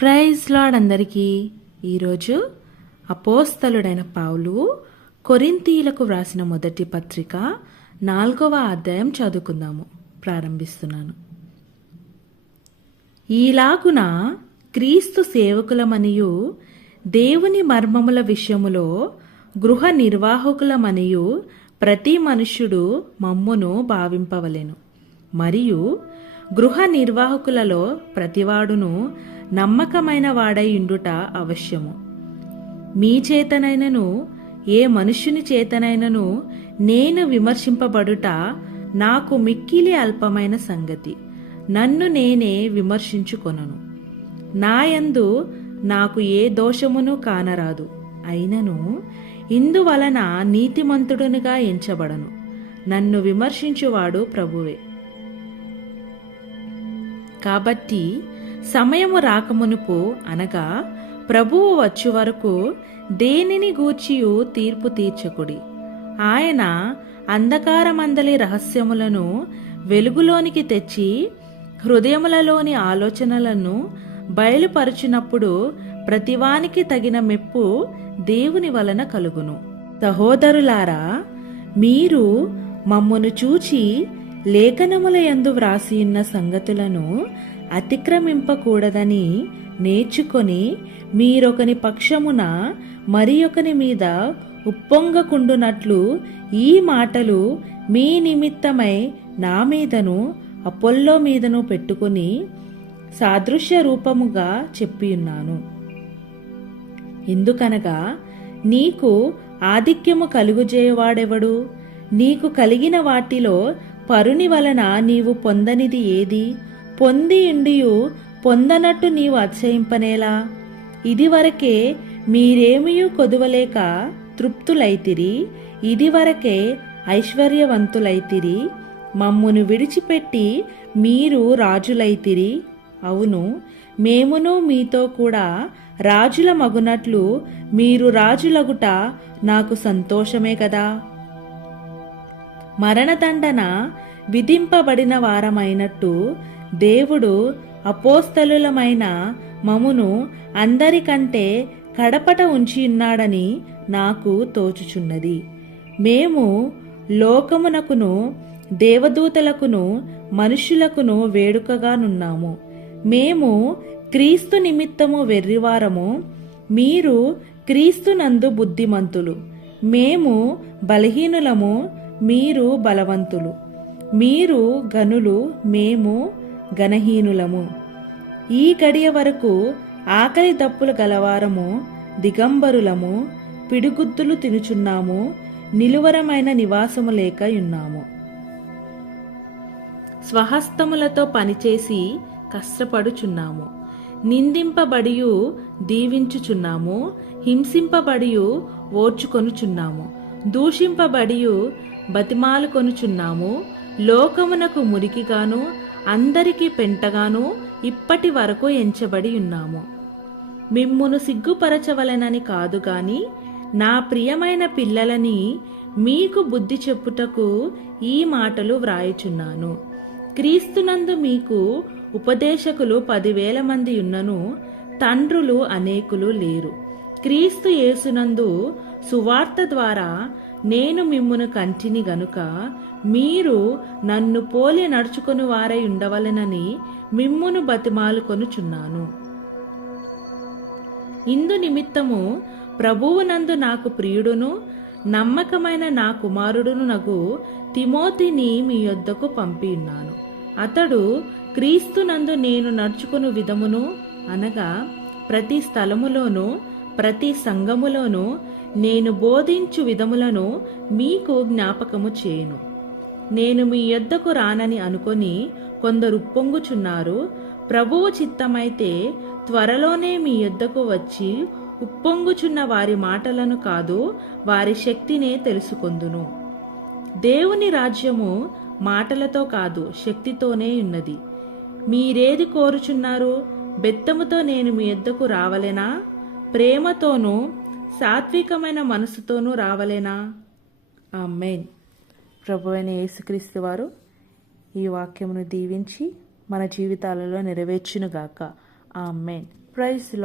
Praise lord అందరికీ ఈరోజు అపోస్తలుడైన పావులు కొరింతీలకు వ్రాసిన మొదటి పత్రిక నాలుగవ అధ్యాయం చదువుకుందాము. ప్రారంభిస్తున్నాను. ఈలాగున క్రీస్తు సేవకులమనియు దేవుని మర్మముల విషయములో గృహ నిర్వాహకులమనియు ప్రతి మనుష్యుడు మమ్మును భావింపవలెను. మరియు గృహ నిర్వాహకులలో ప్రతివాడును నమ్మకమైన వాడై ఉండుట అవశ్యము. మీ చేతనైనను ఏ మనుష్యుని చేతనైనను నేను విమర్శింపబడుట నాకు మిక్కిలి అల్పమైన సంగతి. నన్ను నేనే విమర్శించుకొనను. నాయందు నాకు ఏ దోషమును కానరాదు. అయినను ఇందువలన నీతిమంతుడునిగా ఎంచబడను. నన్ను విమర్శించువాడు ప్రభువే. కాబట్టి సమయము రాకమునుపు అనగా ప్రభువు వచ్చు వరకు దేనిని గూర్చియు తీర్పు తీర్చకుడి. ఆయన అంధకారమందలి రహస్యములను వెలుగులోనికి తెచ్చి హృదయములలోని ఆలోచనలను బయలుపరచినప్పుడు ప్రతివానికి తగిన మెప్పు దేవుని వలన కలుగును. సహోదరులారా మీరు మమ్మను చూచి లేఖనముల యందు వ్రాసియున్న సంగతులను అతిక్రమింపకూడదని నేర్చుకొని మీరొకని పక్షమున మరి ఒకని మీద ఉప్పొంగకుండునట్లు ఈ మాటలు మీ నిమిత్తమై నా మీదను అపోల్లో మీదను పెట్టుకుని సాదృశ్య రూపముగా చెప్పియున్నాను. ఎందుకనగా నీకు ఆధిక్యము కలుగుజేయవాడెవడు? నీకు కలిగిన వాటిలో పరుని వలన నీవు పొందనిది ఏది? పొంది ఇండియు పొందనట్టు నీవు అతిశయింపనేలా? ఇదివరకే మీరేమియూ కొదువలేక తృప్తులైతిరి? ఇదివరకే ఐశ్వర్యవంతులైతిరి? మమ్మును విడిచిపెట్టి మీరు రాజులైతిరి? అవును మేమును మీతో కూడా రాజుల మగునట్లు మీరు రాజులగుట నాకు సంతోషమే కదా. మరణదండన విధింపబడిన వారమైనట్టు దేవుడు అపోస్తలులమైన మమును అందరికంటే కడపట ఉంచియున్నాడని నాకు తోచుచున్నది. మేము లోకమునకును దేవదూతలకును మనుషులకును వేడుకగానున్నాము మేము క్రీస్తు నిమిత్తము వెర్రివారము మీరు క్రీస్తునందు బుద్ధిమంతులు. మేము బలహీనులము మీరు బలవంతులు. మీరు గనులు మేము గణహీనులము ఈ గడియ వరకు ఆకలి దప్పులు గలవారము దిగంబరులము పిడుగుద్దులు తినుచున్నాము నిలువరమైన నివాసము లేక ఉన్నాము స్వహస్తములతో పనిచేసి కష్టపడుచున్నాము. నిందింపబడియు దీవించుచున్నాము హింసింపబడియు ఓర్చుకొనుచున్నాము దూషింపబడియు బతిమాలుకొనుచున్నాము లోకమునకు మురికిగాను అందరికీ పెంటగాను ఇప్పటి వరకు ఎంచబడి ఉన్నాము. మిమ్మును సిగ్గుపరచవలెనని కాదు గాని నా ప్రియమైన పిల్లలని మీకు బుద్ధి చెప్పుటకు ఈ మాటలు వ్రాయుచున్నాను. క్రీస్తునందు మీకు ఉపదేశకులు పదివేల మంది ఉన్నను తండ్రులు అనేకులు లేరు. క్రీస్తు యేసునందు సువార్త ద్వారా నేను మిమ్మును కంటిని గనుక మీరు నన్ను పోలి నడుచుకొని వారై ఉండవలెనని మిమ్మును బతిమాలుకొనుచున్నాను ఇందు నిమిత్తము ప్రభువునందు నాకు ప్రియుడును నమ్మకమైన నా కుమారుడును నగు తిమోతిని మీ యొద్దకు పంపియున్నాను. అతడు క్రీస్తునందు నేను నడుచుకుని విధమును అనగా ప్రతి స్థలములోనూ ప్రతి సంఘములోనూ నేను బోధించు విధములను మీకు జ్ఞాపకము చేయను. నేను మీ యొద్దకు రానని అనుకొని కొందరు ఉప్పొంగుచున్నారు ప్రభువు చిత్తమైతే త్వరలోనే మీ యొద్దకు వచ్చి ఉప్పొంగుచున్న వారి మాటలను కాదు వారి శక్తినే తెలుసుకొందును. దేవుని రాజ్యము మాటలతో కాదు శక్తితోనే ఉన్నది. మీరేది కోరుచున్నారు? బెత్తముతో నేను మీ యొద్దకు రావలెనా? ప్రేమతోనూ సాత్వికమైన మనసుతోనూ రావలేనా? ఆమెన్. ప్రభు అయిన యేసుక్రీస్తు వారు ఈ వాక్యమును దీవించి మన జీవితాలలో నెరవేర్చునుగాక. ఆమెన్. ప్రైజ్